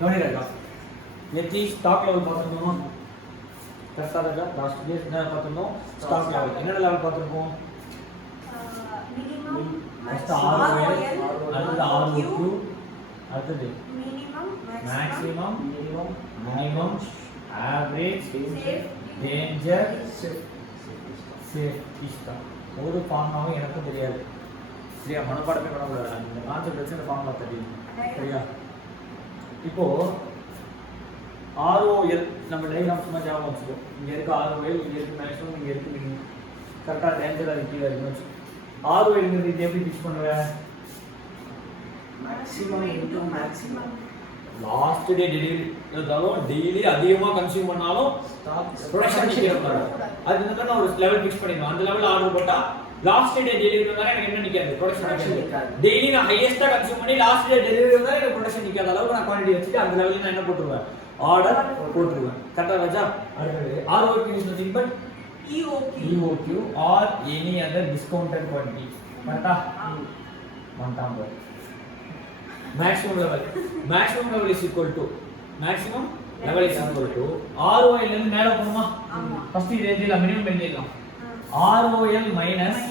கவனிராஜா எட்லீஸ்ட் stock level பார்த்துருக்கோமா? கரெக்டாக இருக்கா? Last days என்ன பார்த்துருந்தோம்? ஸ்டாக் லெவல் என்னென்ன லெவல் பார்த்துருக்கோம்? ஃபர்ஸ்ட் ROL, அடுத்து ROQ, அடுத்தது maximum, minimum, average, danger, safety stock. ஒரு ஃபார்முலாவும் எனக்கும் தெரியாது. சரியா? மனப்பாடமே பண்ணக்கூடாது. இந்த கான்செப்ட் வச்சு இந்த ஃபார்முலா தெரியும். சரியா? இப்போ ROL நம்ம டயக்ராம் சும்மா ஞாபகம் வச்சுக்கோ. இங்கே இருக்க ROL, இங்கே இருக்கு மேக்ஸிமம், இங்கே இருக்கு மினிமம். கரெக்டாக டேஞ்சர் அது கீழே இருக்குன்னு வச்சுக்கோ. ROLங்கிறது இது எப்படி ஃபிக்ஸ் பண்ணுவேன்? Maximum into maximum. Last day delivery இருந்தாலும் டெய்லி அதிகமாக கன்சியூம் பண்ணாலும் ப்ரொடக்ஷன் நிற்கிறது. அது இந்த நான் ஒரு லெவல் ஃபிக்ஸ் பண்ணிடுவேன். அந்த லெவலில் ஆர்டர் போட்டால் லாஸ்ட் டே டெலிவரி வந்தாலும் எனக்கு என்ன நிற்காது? ப்ரொடக்ஷன் நிற்காது. டெய்லி நான் ஹையஸ்ட்டாக கன்சியூம் பண்ணி லாஸ்ட் டே டெலிவரி வந்தாலும் எனக்கு ப்ரொடக்ஷன் நிற்காத அளவுக்கு நான் குவான்டிட்டி வச்சுட்டு அந்த லெவலில் நான் என்ன போட்டுருவேன்? ஆர்டர் போட்டுருவேன். கரெக்டாக வச்சா? அடுத்தது ROQ is nothing but EOQ or any other discounted quantity. கரெக்டா? ஒன்டாம் per maximum level is equal to ROL ல மேல போணுமா? ஃபர்ஸ்ட் இது எழுதிடலாம், மினிமம் எழுதிடலாம். ROL minus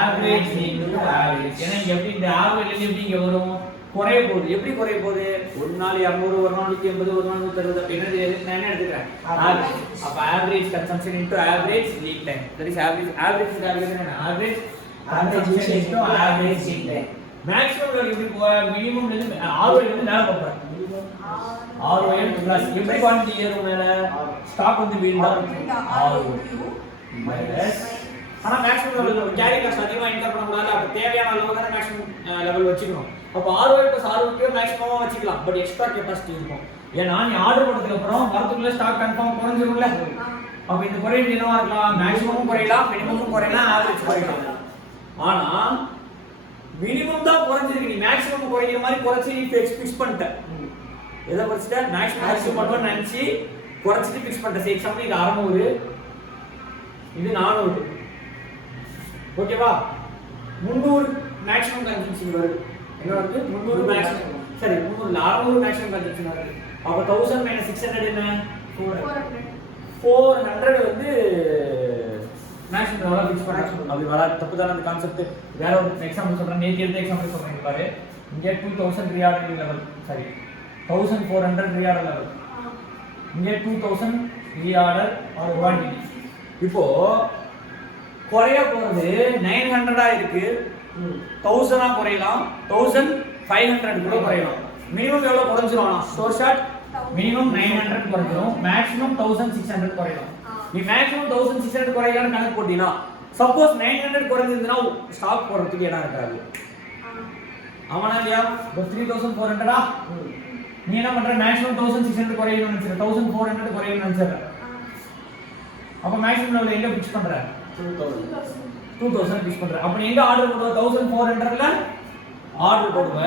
average into average. ஏன்னா இங்க எப்படி இந்த ROL எப்படி இங்க வரும்? குறைய போகுது. எப்படி குறைய போகுது? ஒரு நாள் 200, ஒரு நாள் 180, ஒரு நாள் 160. என்னது நான் என்ன எடுத்துக்கிறேன்? ஆவரேஜ். அப்ப average consumption into average lead time. That is average என்ன? Average consumption into average lead time. Maximum level எப்படி போற? மினிமம் இருந்து ROL வந்து மேல போறேன். ROL பிளஸ் எப்படி குவாண்டிட்டி ஏறும் மேல? ஸ்டாக் வந்து வீழ்ந்தா ROQ மைனஸ். ஆனா மேக்ஸிமம் லெவல் கேரி காஸ்ட் அதிகமா என்டர் பண்ண கூடாது. அப்ப தேவையான அளவு தான் மேக்ஸிமம் லெவல் வச்சுக்கணும். அப்ப ROL பிளஸ் ROQ மேக்ஸிமமா வச்சுக்கலாம். பட் எக்ஸ்ட்ரா கெபாசிட்டி இருக்கும். ஏன்னா நீ ஆர்டர் பண்ணதுக்கு அப்புறம் வரதுக்குள்ள ஸ்டாக் கன்ஃபார்ம் குறைஞ்சிரும்ல. அப்ப இந்த குறைவு என்னவா இருக்கலாம்? மேக்ஸிமமும் குறையலாம், மினிமமும் குறையலாம், ஆவரேஜ் குறையலாம். ஆனா மினிமம் தான் குறைஞ்சிருக்கு. நீ மேக்ஸிமம் குறைக்கிற மாதிரி குறைச்சி நீ ஃபிக்ஸ் பண்ணிட்ட. எதை குறைச்சிட்ட? மேக்ஸிமம் பண்ணுவேன்னு நினைச்சு குறைச்சிட்டு ஃபிக்ஸ் பண்ணிட்ட. சரி, எக்ஸாம்பிள் இது 600, இது 400. ஓகேவா? 300 மேக்ஸிமம் கன்சம்ப்ஷன் வருது. என்ன வருது? 300 மேக்ஸிமம். சரி, 300 600 மேக்ஸிமம் கன்சம்ப்ஷன் வருது. அப்ப 1000 - 600 என்ன? 400 வந்து மேக்ஸிமம் லெவல் ஃபிக்ஸ் பண்ணணும். அது வர தப்பு தான அந்த கான்செப்ட். வேற ஒரு எக்ஸாம்பிள் சொல்றேன். நேத்து எடுத்த எக்ஸாம்பிள் சொல்றேன் பாரு. இங்க 2000 ரீஆர்டர் லெவல். சரி, 1400 ரீஆர்டர் லெவல். இங்க 2000 ரீஆர்டர் ஆர் குவாண்டிட்டி. இப்போ குறைய போறது 900 ஆ இருக்கு. 1000 ஆ குறையலாம், 1500 கூட குறையலாம். மினிமம் எவ்வளவு குறைஞ்சிரும்? ஸ்டோர் ஷாட் மினிமம் 900 குறைஞ்சிரும், மேக்ஸிமம் 1600 குறையலாம். நீ மேக்ஸிமம் 1600 குறையலாம்னு கணக்கு போட்டீனா, சப்போஸ் 900 குறைஞ்சிருந்தா ஸ்டாக் போறதுக்கு இடம் இருக்காது. ஆமானா இல்லையா? 3400 ஆ நீ என்ன பண்ற? மேக்ஸிமம் 1600 குறையணும்னு நினைச்சற, 1400 குறையணும்னு நினைச்சற. அப்ப மேக்ஸிமம் லெவல் எங்க ஃபிக்ஸ் பண்ற? 2000 ஃபிக்ஸ் பண்ற. அப்ப நீ எங்க ஆர்டர் போடுவ? 1400ல ஆர்டர் போடுவ.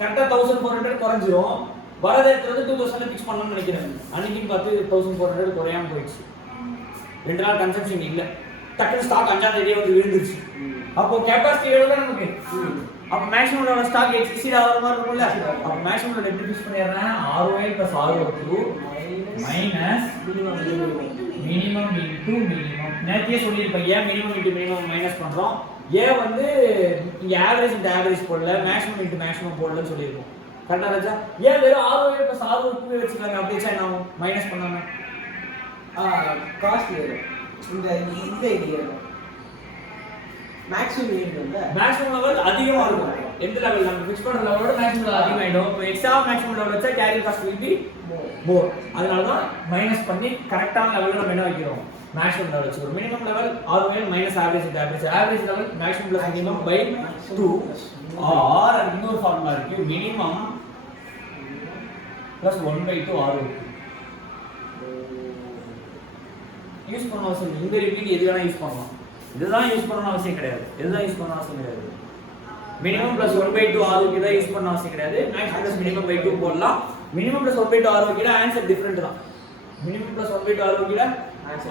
கரெக்ட்டா 1400 குறைஞ்சிரும். வரத இடத்துல வந்து 2000 ஃபிக்ஸ் பண்ணனும்னு நினைக்கிறேன். அன்னைக்கு பார்த்து 1400 குறையாம போயிடுச்சு. 2 நாள் கன்சம்ப்ஷன் இல்ல. டக்குனு ஸ்டாக் 5ஆம் தேதியே வந்து விழுந்துருச்சு. அப்போ கெபாசிட்டி எவ்வளவு தான் நமக்கு? அப்ப மேக்ஸிமம் லெவல் ஸ்டாக் எக்ஸீட் ஆகுற மாதிரி இருக்கும்ல. அப்ப மேக்ஸிமம் லெவல் எப்படி ஃபிக்ஸ் பண்ணிறேன்? ROI + ROQ minus minimum into minimum. நேத்தியே சொல்லிருப்பேன் ஏன் மினிமம் இன்டு மினிமம் மைனஸ் பண்றோம். ஏன் வந்து இங்க ஆவரேஜ் இன்டு ஆவரேஜ் போடல, மேக்ஸிமம் இன்டு மேக்ஸிமம் போடலன்னு சொல்லிருக்கோம். கரெக்ட்டா ராஜா? ஏன் வெறும் ROI + ROQ வெச்சுக்காங்க? அப்படியே என்ன ஆகும்? மைனஸ் பண்ணாம காஸ்ட் ஏறும். இந்த ஏரியா மேக்ஸிமம் ஏறும்ல. மேக்ஸிமம் லெவல் அதிகமா இருக்கும். எந்த லெவல் நம்ம ஃபிக்ஸ் பண்ற லெவலோட மேக்ஸிமம் லெவல் அதிகமாயிடும். இப்போ எக்ஸ்ட்ரா மேக்ஸிமம் லெவல் வச்சா carry cost will be more. அதனால தான் மைனஸ் பண்ணி கரெக்ட்டான லெவல்ல நம்ம என்ன வைக்கிறோம்? மேக்ஸிமம் லெவல் வச்சுக்கிறோம். Minimum level ROI minus average into average. Average level maximum plus minimum by 2 or இன்னொரு ஃபார்முலா இருக்கு. Minimum plus 1/2 ROQ. யூஸ் பண்ண அவசியம் இல்லை. இந்த ரிப்பீட் எது வேணா யூஸ் பண்ணலாம். இதுதான் யூஸ் பண்ணணும் அவசியம் கிடையாது. இதுதான் யூஸ் பண்ணணும் அவசியம் கிடையாது. மினிமம் பிளஸ் 1/2 ROQ தான் யூஸ் பண்ணணும் அவசியம் கிடையாது. மேக்ஸிமம் பிளஸ் மினிமம் பை 2 போடலாம். மினிமம் பிளஸ் 1/2 ROQ ல ஆன்சர் டிஃபரண்ட் தான். மினிமம் பிளஸ் 1/2 ROQ ல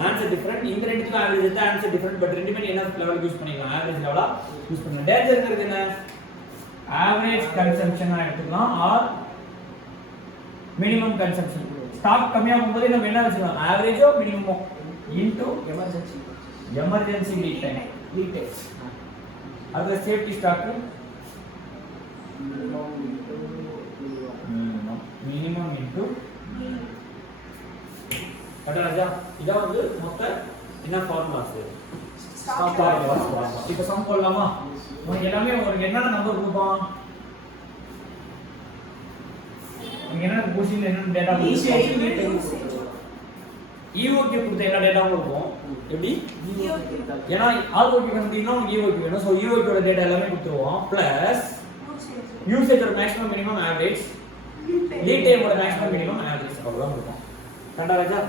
ஆன்சர் டிஃபரண்ட். இந்த ரெண்டுத்துக்கும் ஆவரேஜ் எடுத்தா ஆன்சர் டிஃபரண்ட். பட் ரெண்டுமே என்ன லெவல் யூஸ் பண்ணிக்கலாம்? ஆவரேஜ் லெவலா யூஸ் பண்ணலாம். டேஞ்சர்ங்கிறது என்ன? ஆவரேஜ் கன்சம்ப்ஷன் எடுத்துக்கலாம் ஆர் மினிமம் கன்சம்ப்ஷன். ஸ்டாக் கம்மியாகும் போது நம்ம என்ன வச்சுக்கலாம், ஆவரேஜோ மினிமமோ இன்டு எமர்ஜென்சி லீட் டைம். அது சேஃப்டி ஸ்டாக் மினிமம் இன்டு ராஜா. இதான் வந்து மொத்த என்ன ஃபார்முலாஸ் ஸ்டாக் ஃபார்முலாஸ். இப்போ சம் போடலாமா? உங்களுக்கு எல்லாமே உங்களுக்கு என்னென்ன நம்பர் கொடுப்பான், உங்களுக்கு என்ன கொஸ்டின்ல என்ன டேட்டா கொடுப்பான், EOQ கொடுத்த எல்லா டேட்டாவும் இருக்கும். எப்படி? ஏன்னா ROQ கண்டுபிடிக்கணும், உங்களுக்கு EOQ வேணும். ஸோ EOQ ஓட டேட்டா எல்லாமே கொடுத்துருவோம். ப்ளஸ் யூசேஜோட மேக்ஸிமம் மினிமம் ஆவரேஜ், லீட் டைமோட மேக்ஸிமம் மினிமம் ஆவரேஜ் அவ்வளோதான் கொடுப்போம். கரெக்டா ராஜா?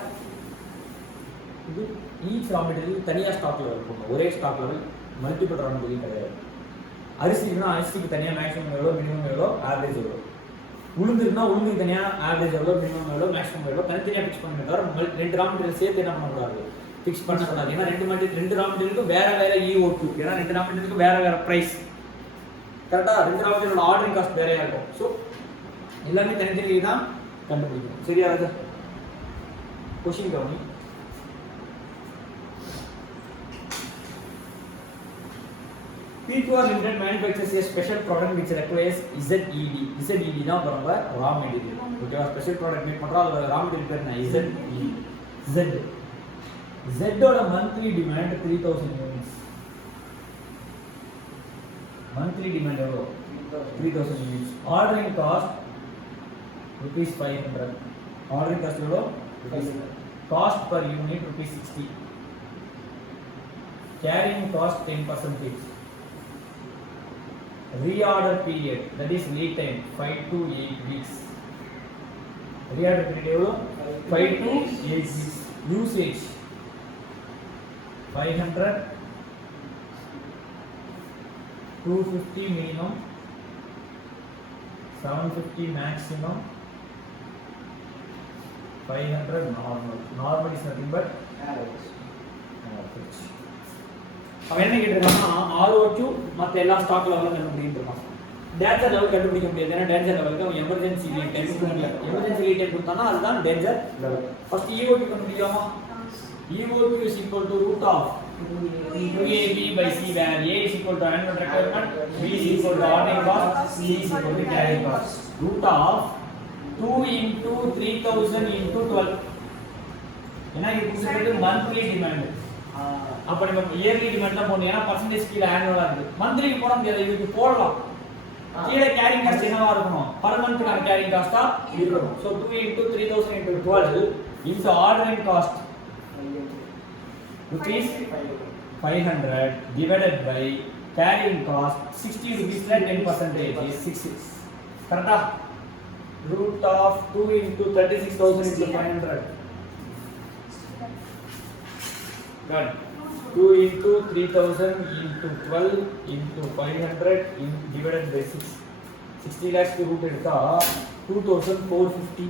இது ஈச் ரா மெட்டீரியல் தனியாக ஸ்டாக் லெவல் இருக்கும். ஒரே stock level multiple raw material கிடையாது. அரிசிக்குன்னா அரிசிக்கு தனியாக மேக்ஸிமம் எவ்வளோ, மினிமம் எவ்வளோ, ஆவரேஜ் எவ்வளோ. உளுந்துக்குன்னா உளுந்துக்கு தனியாக ஆவரேஜ் எவ்வளோ, மினிமம் எவ்வளோ, மேக்ஸிமம் எவ்வளோ தனித்தனியாக ஃபிக்ஸ் பண்ணி தவிர ரெண்டு ரா மெட்டீரியல் சேர்த்து என்ன பண்ணக்கூடாது, ஃபிக்ஸ் பண்ணக்கூடாது. ஏன்னா ரெண்டு ரா மெட்டீரியலுக்கும் வேற வேற EOQ, ஏன்னா ரெண்டு ரா மெட்டீரியலுக்கும் வேற வேற ப்ரைஸ். கரெக்டாக? ரெண்டு ரா மெட்டீரியலோட ஆர்டரிங் காஸ்ட் வேறையாக இருக்கும். ஸோ எல்லாமே தனித்தனி தான் கண்டுபிடிக்கணும். சரியா ராஜா? கொஷின் கவனி. PQR Limited manufactures a special product which requires ZED. ZED தான் நம்ம raw material. ஓகேவா? ஸ்பெஷல் ப்ராடக்ட் மேக் பண்றோம், அதோட raw material பேர் என்ன? ZED. Z ஓட monthly demand 3000 units. monthly demand எவ்வளோ? 3000 units. ordering cost rupees 500. ordering cost எவ்வளோ? cost per unit rupees 60. carrying cost 10%. reorder period, that is lead time 5 to 8 weeks. reorder period எவ்வளோ? 5 to 8 weeks. usage 500, 250 minimum, 750 maximum, 500 normal. Normal is nothing but average. அவன் என்ன கேட்டிருக்கான்னா ROQ மற்ற எல்லா stock லெவலும் கண்டுபிடிக்கிட்டு இருக்கான். Danger level கண்டுபிடிக்க முடியாது. ஏன்னா danger லெவலுக்கு அவன் எமர்ஜென்சி லீட் டைம் கொடுக்கல. எமர்ஜென்சி லீட் டைம் கொடுத்தானா அதுதான் danger level. First EOQ கண்டுபிடிக்கலாமா? EOQ is equal to root of 2AB by C, where A is equal to annual requirement, B is equal to ordering cost, C is equal to carrying cost. root of 2 into 3000 into 12. ஏன்னா இது கொடுக்கிறது monthly demand. அப்ப நம்ம yearly demand தான் போடணும். ஏன்னா percentage கீழ ஆனுவலா இருக்கு. மந்த்லிக்கு போட முடியாது, இதுக்கு போடலாம். கீழ கேரிங் காஸ்ட் என்னவா இருக்கணும்? பர் மந்த்க்கான கேரிங் காஸ்டா இருக்கணும். So 2 into 3000 into 12 is ordering cost rupees 500 divided by carrying cost 60 rupees la 10% is 6. Correct? root of 2 into 36000 into 500. Done. 2 into 3000 into 12 into 500 divided by 6. 60 lakhs की root எடுத்தா 2450.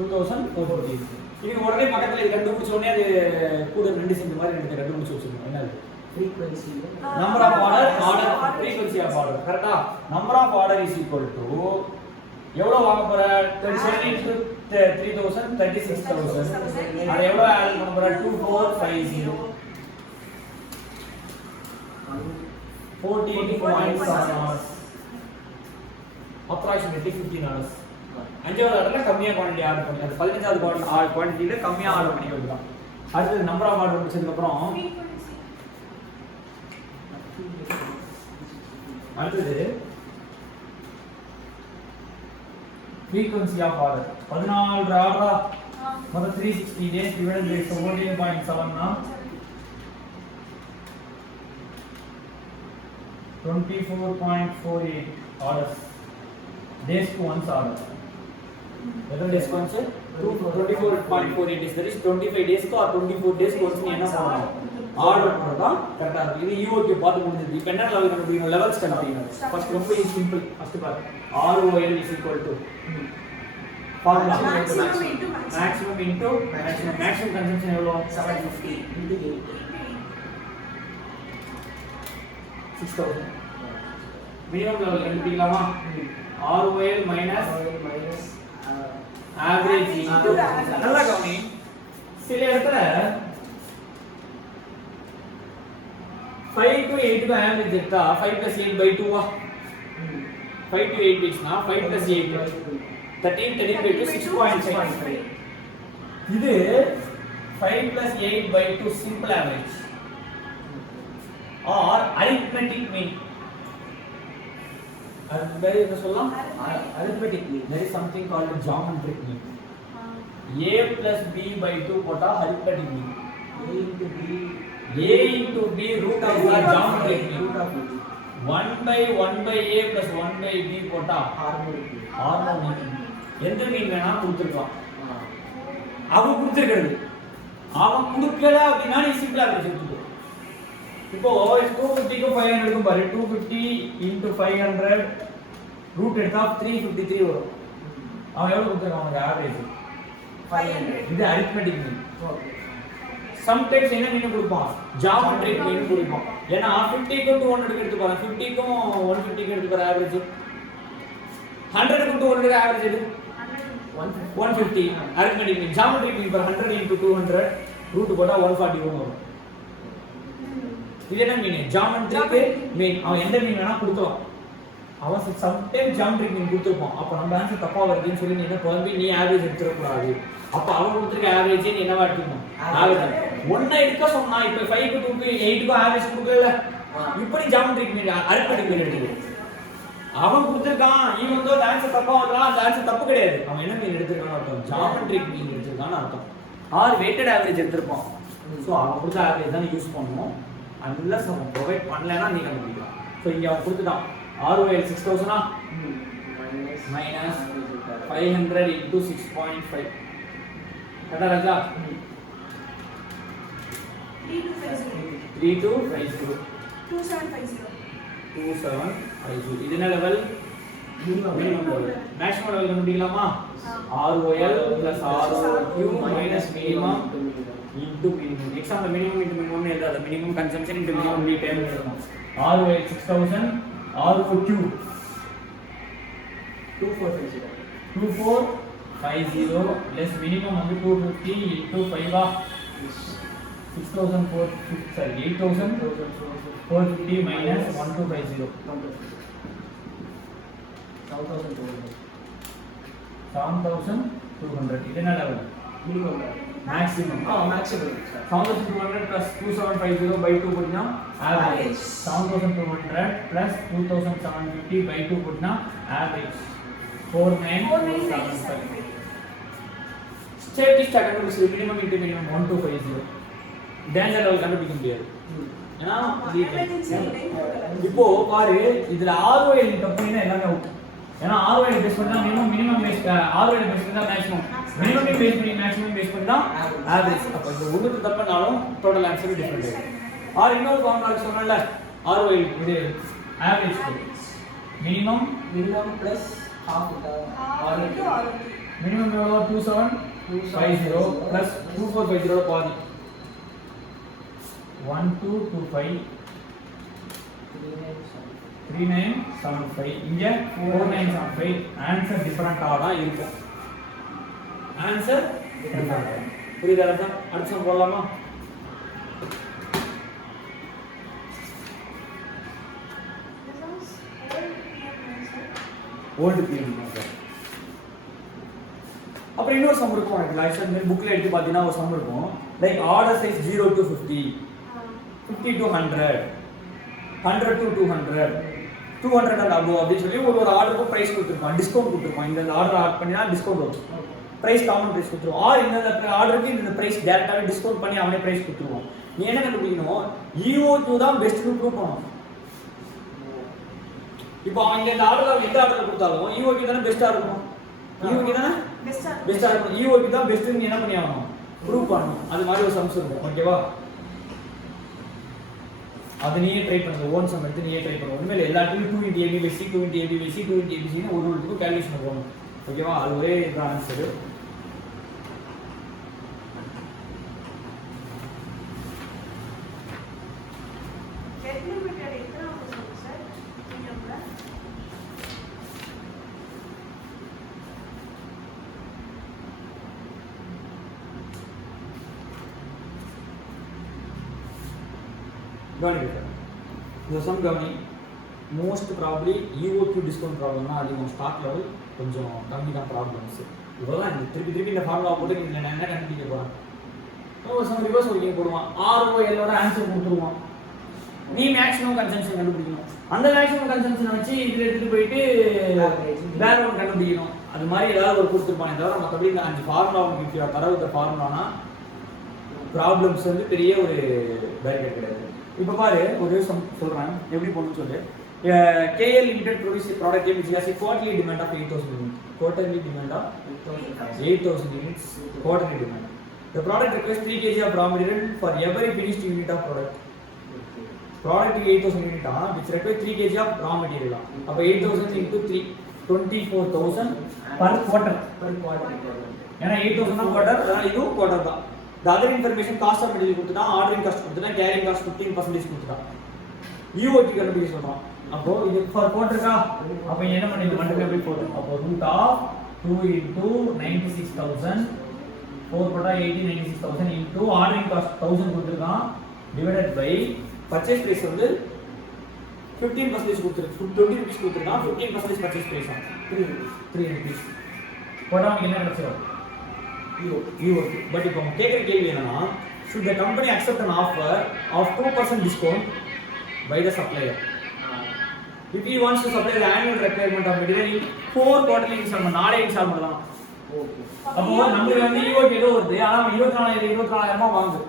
2450. இது உடனே பக்கத்துல இது கண்டுபிடிச்ச உடனே அது கூட ரெண்டு செஞ்ச மாதிரி ரெண்டு கண்டுபிடிச்சு வச்சிருக்கோம். என்னது? frequency. number of order frequency of order. கரெக்ட்டா? number of order is equal to எவ்வளவு வாங்க போற? 37 into 3000 36000. அது எவ்வளவு ஆட் பண்ண போற? 2450. 14.7 hours. approximately 15 hours. அஞ்சாவது ஆர்டர்ல கம்மியா குவாண்டிட்டி ஆர்டர் பண்ணி அது 15வது குவாண்டிட்டில கம்மியா ஆர்டர் பண்ணி வைக்கலாம். அடுத்து நம்பர் ஆஃப் ஆர்டர் முடிச்சதுக்கு அப்புறம் அடுத்து frequency of order 14 ஆர்டரா மொத்தம் 360 days divided by 14.7 னா 24.48 orders. days to once order. Whether days once 24.48 is, that is 25 days to or 24 days once நீ என்ன பண்ணணும்? ஆர்டர் பண்ணா கரெக்ட்டா இருக்கு. இது EOQ பார்த்து முடிஞ்சது. இப்போ என்ன லெவல் கண்டுபிடிக்கணும்? லெவல்ஸ் கண்டுபிடிக்கணும். ஃபர்ஸ்ட் ரொம்ப சிம்பிள். ஃபர்ஸ்ட் பாரு. ROL is equal to formula maximum into maximum consumption எவ்வளவு? 750 into 8. 6000 மினிமம் லெவல் கண்டுபிடிக்கலாமா ROL மைனஸ் ஆவரேஜ் இன்டு நல்லா கவனி சில இடத்துல 5 to 8 க்கு ஆவரேஜ் எடுத்தா 5 plus 8 by 2 5 to 8 வெச்சுனா 5 plus 8 13 by 2 6.5 இது 5 plus 8 by 2 simple average or arithmetic mean வேற என்ன சொல்லலாம் arithmetic mean there is something called geometric mean a plus b by 2 போட்டா arithmetic mean a into b root of the geometric mean 1 by a plus 1 by b போட்டா harmonic எந்த மீன் வேணா கொடுத்திருக்கான் அவன் கொடுத்திருக்கிறது அவன் கொடுக்கல அப்படினா நீ சிம்பிளா எடுத்துக்கோ இப்போ 250 க்கு 500 க்கு பாரு 250 into 500 ரூட் எடுத்தா 353 வரும் அவன் எவ்வளவு கொடுத்திருக்கான் உனக்கு ஆவரேஜ் 500 இது அரித்மெடிக் மீன் ஓகே சம்டைம்ஸ் என்ன மீன் கொடுப்பான் ஜியோமெட்ரிக் மீன் கொடுப்பான் ஏனா 50 க்கு 200 க்கு எடுத்து பாரு 50 க்கு 150 க்கு எடுத்து பாரு ஆவரேஜ் 100 க்கு 200 ஆவரேஜ் எது 150 arithmetic mean geometric mean per 100 into 200 root போட்டா 141 வரும் இது என்ன மீன் geometric mean அவன் எந்த மீன் வேணா கொடுக்கலாம் அவன் சம்டைம் geometric mean கொடுத்திருப்பான் அப்ப நம்ம ஆன்சர் தப்பா வருதுன்னு சொல்லி நீ என்ன குழம்பி நீ ஆவரேஜ் எடுத்துற கூடாது அப்ப அவன் கொடுத்திருக்க ஆவரேஜ் நீ என்னவா எடுத்துக்கணும் ஆவரேஜ் ஒண்ணே எடுக்க சொன்னா இப்ப 5 க்கு 2 க்கு 8 க்கு ஆவரேஜ் கொடுக்கல இப்படி geometric mean arithmetic mean எடுத்துக்கோ அவன் கொடுத்திருக்கான் ஈவன் தோ ஆன்சர் தப்பா வரலாம் அந்த ஆன்சர் தப்பு கிடையாது அவன் என்ன மீன் எடுத்துருக்கான்னு அர்த்தம் ஜியோமெட்ரிக் மீன் எடுத்துருக்கான்னு அர்த்தம் ஆர் வெயிட்டட் ஆவரேஜ் எடுத்திருப்பான் ஸோ அவன் கொடுத்த ஆவரேஜ் தான் யூஸ் பண்ணணும் அன்லஸ் அவன் ப்ரொவைட் பண்ணலைன்னா நீ கண்டுபிடிக்கலாம் ஸோ இங்கே அவன் கொடுத்துட்டான் ROL 6000 மைனஸ் 500 into 6.5 கரெக்டா ராஜா 3250 2750 இது என்ன level minimum level maximum level கண்டுபிடிக்கலாமா ROL plus ROQ minus minimum into minimum எக்ஸாம்ல மினிமம் into minimum னு எழுதாத மினிமம் கன்சம்ப்ஷன் into minimum நீ டைம் எழுதணும் ROL 6000 ROQ 2450 less minimum வந்து 250 into 5 6450 sorry 8450 minus 1250 7200 இது என்ன level minimum maximum maximum 7200 plus 2750 by 2 போடுனா ஆவரேஜ் 7200 plus 2750 by 2 போடுனா average 4975 static standard minimum into minimum 1250 danger level கண்டுபிடிக்க முடியாது ஏன்னா இப்போ பாரு இதுல ROL தப்புனா எல்லாமே அவுட் ஏன்னா ROL பேஸ் பண்ணா மினிமம் பேஸ் ROL பேஸ் பண்ணா மேக்ஸிமம் மினிமம் பேஸ் பண்ணி மேக்ஸிமம் பேஸ் பண்ணா ஆவரேஜ் அப்ப இந்த ஒவ்வொரு தப்புனாலும் டோட்டல் ஆன்சர் டிஃபரண்ட் ஆகும் ஆர் இன்னொரு ஃபார்முலா சொன்னேன்ல ROL இது average minimum plus half minimum எவ்வளவு 2750 plus 2450 பாதி 1225 3975 இங்க 4975 ஆன்சர் டிஃபரண்டா தான் இருக்கும் ஆன்சர் டிஃபரண்டா புரியுதா அடுத்து போடலாமா ஓல்ட் பிஎம் சார் அப்புறம் இன்னொரு சம் இருக்கும் உனக்கு லைசன்ஸ் புக்ல எடுத்து பார்த்தீங்கன்னா ஒரு சம் இருக்கும் like order size 0 to 50 50 to 100 100 to 200 200 and above அப்படி சொல்லி ஒரு ஆர்டருக்கு பிரைஸ் கொடுத்துருப்பான் டிஸ்கவுண்ட் கொடுத்துருப்பான் இந்த ஆர்டர் ஆட் பண்ணினா டிஸ்கவுண்ட் வரும் பிரைஸ் காமன் பிரைஸ் கொடுத்துருவோம் ஆர் இந்த ஆர்டருக்கு இந்த பிரைஸ் டேரக்டாவே டிஸ்கவுண்ட் பண்ணி அவனே பிரைஸ் கொடுத்துருவோம் நீ என்ன கண்டுபிடிக்கணும் EOQ தான் பெஸ்ட்னு ப்ரூவ் பண்ணணும் இப்போ அவங்க இந்த ஆர்டர் எந்த ஆர்டர் கொடுத்தாலும் EOQ தானே பெஸ்டா இருக்கும் EOQ தானே பெஸ்டா இருக்கும் EOQ தான் பெஸ்ட்னு நீ என்ன பண்ணி ஆகணும் ப்ரூவ் பண்ணணும் அது மாதிரி ஒரு சம்ஸ் இருக்கும் ஓகேவா அது நீயே ட்ரை பண்ணுங்க ஓன் சம் எடுத்து நீயே ட்ரை பண்ணுங்க உண்மையில எல்லாத்துக்கும் 2 into ABC 2 into ABC 2 into ABC னு ஒரு ஒருத்துக்கு கால்குலேஷன் போடணும் ஓகேவா அது ஒரே ஆன்சர் கவனிங்க சார் இந்த சம் கவனி மோஸ்ட் ப்ராப்ளி EOQ டிஸ்கவுண்ட் ப்ராப்ளம்னா அதிகம் ஸ்டாக் லெவல் கொஞ்சம் கம்மி தான் ப்ராப்ளம்ஸ் இவ்வளோதான் இந்த திருப்பி இந்த ஃபார்முலா போட்டு நீங்கள் என்ன கண்டுபிடிக்க போகிறேன் ஒரு சம் ரிவர்ஸ் ஒர்க்கிங் போடுவான் ROLோட ஆன்சர் கொடுத்துருவான் நீ மேக்ஸிமம் கன்சம்ஷன் கண்டுபிடிக்கணும் அந்த மேக்ஸிமம் கன்சம்ஷனை வச்சு இதில் எடுத்துகிட்டு போயிட்டு வேற ஒன்று கண்டுபிடிக்கணும் அது மாதிரி ஏதாவது ஒரு கொடுத்துருப்பானே தவிர மற்றபடி இந்த 5 ஃபார்முலா உங்களுக்கு தரவுத்த ஃபார்முலானா ப்ராப்ளம்ஸ் வந்து பெரிய ஒரு பேரிகேட் கிடையாது. இப்போ பாரு ஒரு சொல்கிறேன் எப்படி போகணும்னு சொல்லு KL Limited produce a product which has a quarterly demand of 8,000 units. Quarterly demand of 8,000 units. Quarterly demand. The product requires 3 kg of raw material for every finished unit of product. Product 8,000 unit which requires 3 kg of raw material. அப்போ 8,000 into 3 24,000 per quarter. ஏன்னா 8,000 தான் quarter, அதான் இதுவும் quarter தான். The other information cost of material கொடுத்துட்டான், ordering cost கொடுத்துட்டான், carrying cost 15% கொடுத்துட்டான். EOQ கண்டுபிடிக்க சொல்றான். அப்போ இது ஃபார் போட்டுருக்கா அப்போ என்ன பண்ணிட்டு மல்டிப்ளை போடு அப்போ ரூட் ஆஃப் 2 into 96,000 4 போட்டா 96,000 into ஆர்டரிங் காஸ்ட் 1000 கொடுத்துருக்கான் டிவைடட் பை பர்ச்சேஸ் பிரைஸ் வந்து 15% கொடுத்துருக்கு 20 rupees கொடுத்துருக்கான் 15% பர்ச்சேஸ் பிரைஸ் 3 rupees போட்டா உங்களுக்கு என்ன கிடைச்சிரும் EOQ பட் இப்போ கேக்குற கேள்வி என்னன்னா should the company accept an offer of 2% discount by the supplier if he wants to supply the annual requirement of material in 4 quarterly installment 4 installment தான் ஓகே அப்போ நமக்கு வந்து EOQ ஏதோ வருது ஆனா 24000 வாங்கு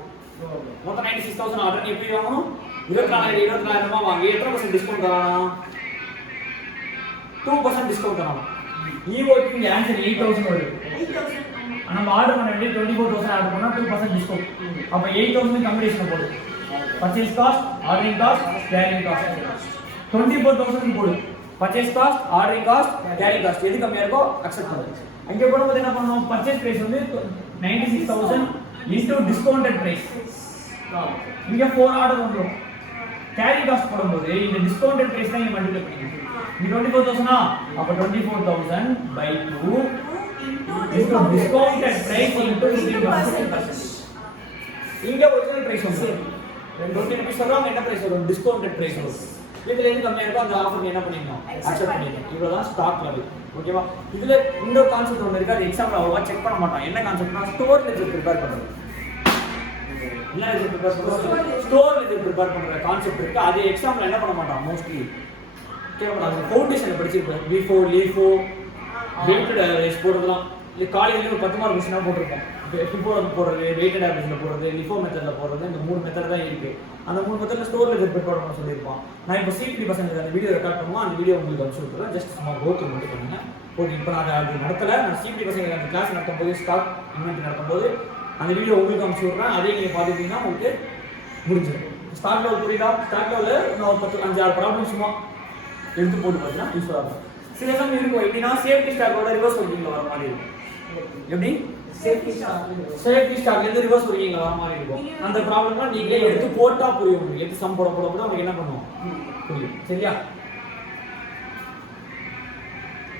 மொத்தம் 96000 ஆர்டர் நீ எப்படி வாங்கணும் 24000 வாங்கி எத்தனை % டிஸ்கவுண்ட் தரானா 2% டிஸ்கவுண்ட் தரானா EOQ க்கு ஆன்சர் 8000 வருது 8000 நம்ம ஆர்டர் பண்ண வேண்டிய 24000 ஆர்டர் பண்ணா 2% டிஸ்கவுண்ட் அப்ப 8000 கம்பெனிஷன் போடு purchase cost ordering cost carrying cost 24,000 போடு purchase cost ordering cost carrying cost எது கம்மியா இருக்கோ அக்செப்ட் பண்ணு அங்க போடும்போது என்ன பண்ணனும் பர்ச்சேஸ் பிரைஸ் வந்து 96,000 இன்டு டிஸ்கவுண்டட் பிரைஸ் இங்க 4 ஆர்டர் வந்துரும் கேரிங் காஸ்ட் போடும்போது இந்த டிஸ்கவுண்டட் பிரைஸ் தான் இங்க மல்டிப்ளை பண்ணிக்கணும் இங்க 24,000 அப்ப 24,000 by 2 into discounted price into 15%. இங்க ஒரிஜினல் பிரைஸ் வந்து 20 rupees வரும் என்ன பிரைஸ் வரும் டிஸ்கவுண்டட் பிரைஸ் வரும் இதுல எது கம்மியா இருக்கோ அந்த ஆஃபர் என்ன பண்ணிடணும் அக்செப்ட் பண்ணிடணும் இவ்வளவுதான் ஸ்டாக் லெவல் ஓகேவா இதுல இன்னொரு கான்செப்ட் ஒன்னு இருக்கு அது எக்ஸாம்ல அவ்வளவா செக் பண்ண மாட்டோம் என்ன கான்செப்ட்னா ஸ்டோர் லெஜர் ப்ரிப்பேர் பண்றது என்ன லெஜர் ப்ரிப்பேர் பண்றது ஸ்டோர் லெஜர் ப்ரிப்பேர் பண்ற கான்செப்ட் இருக்கு அது எக்ஸாம்ல என்ன பண்ண மாட்டோம் மோஸ்ட்லி கேவலம் அது ஃபவுண்டேஷன்ல படிச்சிருப்போம் LIFO LIFO வெயிட்டட் ஆவரேஜ் போடுறதுலாம் இது காலேஜ்ல ஒரு 10 மார்க் கொஸ்டினா போட்டுருப்போம் FIFO போடுறது வெயிட்டட் ஆவரேஜ்ல போடுறது LIFO மெத்தட்ல போடுறது இந்த மூணு மெத்தட் தான் இருக்கு அந்த மூணு மெத்தட்ல ஸ்டோர் லெஜர் ப்ரிப்பேர் பண்ண சொல்லிருப்பான் நான் இப்போ CPT பசங்களுக்கு அந்த வீடியோ ரெக்கார்ட் பண்ணுவோம் அந்த வீடியோ உங்களுக்கு அனுப்பிச்சு விட்டுறேன் ஜஸ்ட் சும்மா கோ த்ரூ மட்டும் பண்ணுங்க போது இப்போ நான் அது நடத்தல நான் CPT பசங்களுக்கு அந்த கிளாஸ் நடத்தும்போது ஸ்டாக் இன்வென்ட் நடத்தும்போது அந்த வீடியோ உங்களுக்கு அனுப்பிச்சு விட்றேன் அதே நீங்கள் பார்த்துட்டீங்கன்னா உங்களுக்கு முடிஞ்சிடும் ஸ்டாக் லெவல் புரியுதா ஸ்டாக் லெவலில் நான் ஒரு 5-6 ப்ராப்ளம் சும்மா எடுத்து போட்டு பார்த்தீங்கன்னா யூஸ்ஃபுல்லாக இருக்கும் சில சமயம் இருக்கும் எப்படின்னா சேஃப்டி ஸ்டாக்கோட ரிவர்ஸ் ஒர்க்கிங்ல வர மாதிரி இருக்கும் எப்படி சேஃப்டி ஸ்டாக்ல இருந்து ரிவர்ஸ் ஒர்க்கிங்ல வர மாதிரி இருக்கும் அந்த ப்ராப்ளம்லாம் நீங்களே எடுத்து போட்டா புரியும் உங்களுக்கு எடுத்து சம் போட உங்களுக்கு என்ன பண்ணுவோம் புரியும் சரியா